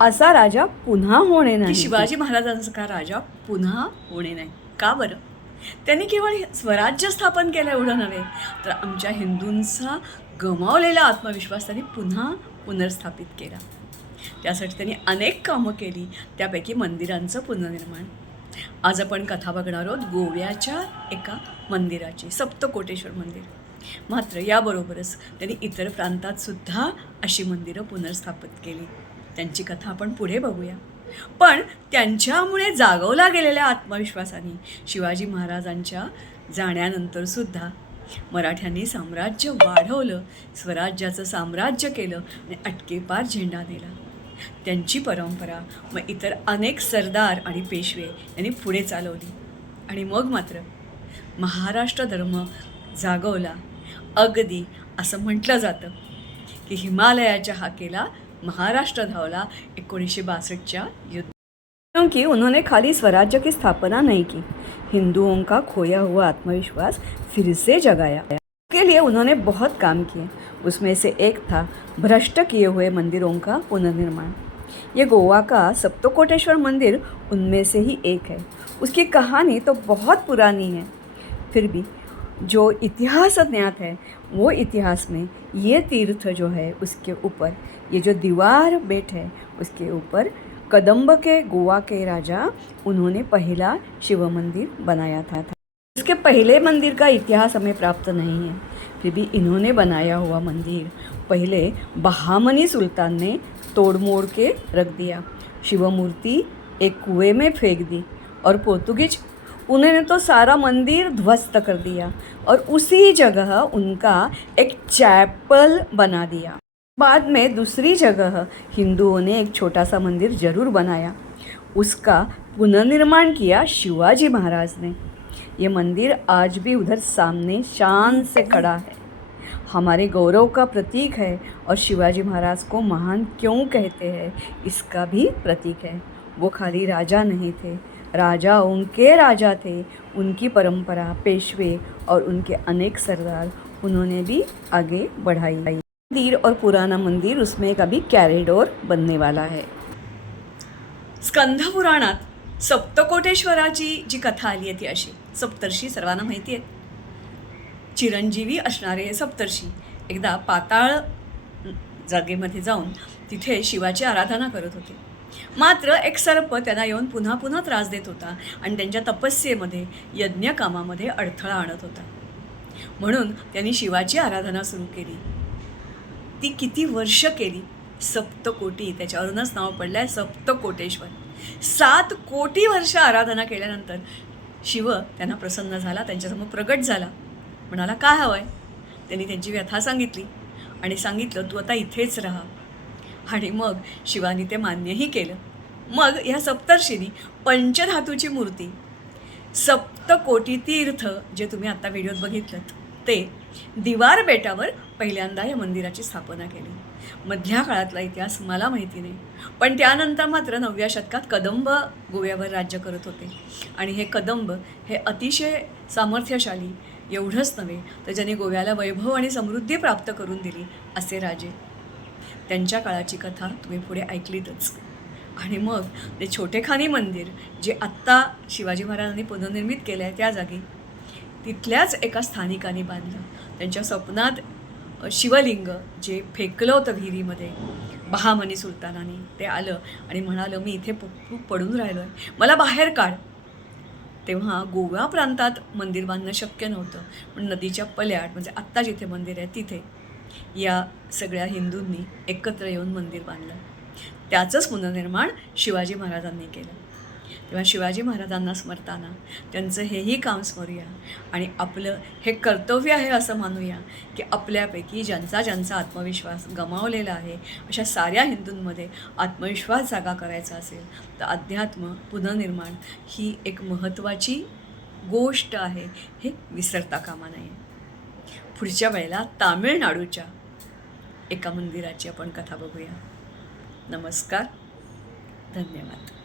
असा राजा पुन्हा होणे नाही. शिवाजी महाराजांचा राजा पुन्हा होणे नाही. का बरं? त्यांनी केवळ स्वराज्य स्थापन केलं एवढं नव्हे, तर आमच्या हिंदूंचा गमावलेला आत्मविश्वास त्यांनी पुन्हा पुनर्स्थापित केला. त्यासाठी त्यांनी अनेक कामं केली, त्यापैकी मंदिरांचं पुनर्निर्माण. आज आपण कथा बघणार आहोत गोव्याच्या एका मंदिराची, सप्तकोटेश्वर मंदिर. मात्र याबरोबरच त्यांनी इतर प्रांतात सुद्धा अशी मंदिरं पुनर्स्थापित केली. त्यांची कथा आपण पुढे बघूया. पण त्यांच्यामुळे जागवला गेलेल्या आत्मविश्वासाने शिवाजी महाराजांच्या जाण्यानंतरसुद्धा मराठ्यांनी साम्राज्य वाढवलं, स्वराज्याचं साम्राज्य केलं आणि अटकेपार झेंडा दिला. त्यांची परंपरा मग इतर अनेक सरदार आणि पेशवे यांनी पुढे चालवली आणि मग मात्र महाराष्ट्र धर्म जागवला. अगदी असं म्हटलं जातं की हिमालयाच्या हाकेला महाराष्ट्र धावला 1962 युद्ध. क्योंकि उन्होंने खाली स्वराज्य की स्थापना नहीं की, हिंदुओं का खोया हुआ आत्मविश्वास फिर से जगाया. के लिए उन्होंने बहुत काम किए. उसमें से एक था भ्रष्ट किए हुए मंदिरों का पुनर्निर्माण. ये गोवा का सप्तकोटेश्वर मंदिर उनमें से ही एक है. उसकी कहानी तो बहुत पुरानी है, फिर भी जो इतिहास ज्ञात है वो इतिहास में ये तीर्थ जो है उसके ऊपर ये जो दीवार बेट है उसके ऊपर कदम्ब के गोवा के राजा उन्होंने पहला शिव मंदिर बनाया था. इसके पहले मंदिर का इतिहास हमें प्राप्त नहीं है, फिर भी इन्होंने बनाया हुआ मंदिर पहले बहामनी सुल्तान ने तोड़ मोड़ के रख दिया. शिव मूर्ति एक कुएं में फेंक दी और पोर्तुगीज उन्होंने तो सारा मंदिर ध्वस्त कर दिया और उसी जगह उनका एक चैपल बना दिया. बाद में दूसरी जगह हिंदुओं ने एक छोटा सा मंदिर जरूर बनाया. उसका पुनर्निर्माण किया शिवाजी महाराज ने. ये मंदिर आज भी उधर सामने शान से खड़ा है, हमारे गौरव का प्रतीक है. और शिवाजी महाराज को महान क्यों कहते हैं इसका भी प्रतीक है. वो खाली राजा नहीं थे, राजा उनके राजा थे. उनकी परंपरा, पेशवे और उनके अनेक सरदार उन्होंने भी आगे बढ़ाई. मंदिर और पुराना मंदिर उसमें एक अभी कॉरिडोर बनने वाला है. स्कंध पुराणात सप्तकोटेश्वराची जी कथा आली आहे ती अशी. सप्तर्षी सर्वांना माहिती आहेत. चिरंजीवी असणारे हे सप्तर्षी एकदा पाताळ जागेमध्ये जाऊन तिथे शिवाची आराधना करत होते. मात्र एक सर्प त्यांना येऊन पुन्हा पुन्हा त्रास देत होता आणि त्यांच्या तपस्येमध्ये, यज्ञकामामध्ये अडथळा आणत होता. म्हणून त्यांनी शिवाची आराधना सुरू केली. ती किती वर्ष केली? सप्तकोटी, त्याच्यावरूनच नाव पडलं आहे सप्तकोटेश्वर. 7 कोटी वर्ष आराधना केल्यानंतर शिव त्यांना प्रसन्न झाला, त्यांच्यासमोर प्रगट झाला. म्हणाला काय हवं आहे? त्यांनी त्यांची व्यथा सांगितली आणि सांगितलं तू आता इथेच राहा. आणि मग शिवानी ते मान्यही केलं. मग ह्या सप्तर्षींनी पंचधातूची मूर्ती, सप्तकोटी तीर्थ जे तुम्ही आत्ता व्हिडिओत बघितलं ते दिवार बेटावर पहिल्यांदा या मंदिराची स्थापना केली. मधल्या काळातला इतिहास मला माहिती नाही, पण त्यानंतर मात्र 9व्या शतकात कदंब गोव्यावर राज्य करत होते. आणि हे कदंब हे अतिशय सामर्थ्यशाली, एवढंच नव्हे तर ज्यांनी गोव्याला वैभव आणि समृद्धी प्राप्त करून दिली असे राजे. त्यांच्या काळाची कथा तुम्ही पुढे ऐकलीतच. आणि मग ते छोटेखानी मंदिर जे आत्ता शिवाजी महाराजांनी पुनर्निर्मित केलं आहे त्या जागी तिथल्याच एका स्थानिकाने बांधलं. त्यांच्या स्वप्नात शिवलिंग जे फेकलं होतं विहिरीमध्ये बहामनी सुलतानाने, ते आलं आणि म्हणालं मी इथे खूप पडून राहिलो आहे, मला बाहेर काढ. तेव्हा गोवा प्रांतात मंदिर बांधणं शक्य नव्हतं, पण नदीच्या पल्याड म्हणजे आत्ता जिथे मंदिर आहे तिथे या सगळ्या हिंदूंनी एकत्र येऊन मंदिर बांधलं. त्याचंच पुनर्निर्माण शिवाजी महाराजांनी केलं. तेव्हा शिवाजी महाराजांना स्मरताना त्यांचं हेही काम स्मरूया आणि आपलं हे कर्तव्य आहे असं मानूया की आपल्यापैकी ज्यांचा ज्यांचा आत्मविश्वास गमावलेला आहे अशा साऱ्या हिंदूंमध्ये आत्मविश्वास जागा करायचा असेल तर अध्यात्म पुनर्निर्माण ही एक महत्त्वाची गोष्ट आहे, हे विसरता कामा नये. पुढच्या वेळेला तामिळनाडूच्या एका मंदिराची आपण कथा बघूया. नमस्कार, धन्यवाद.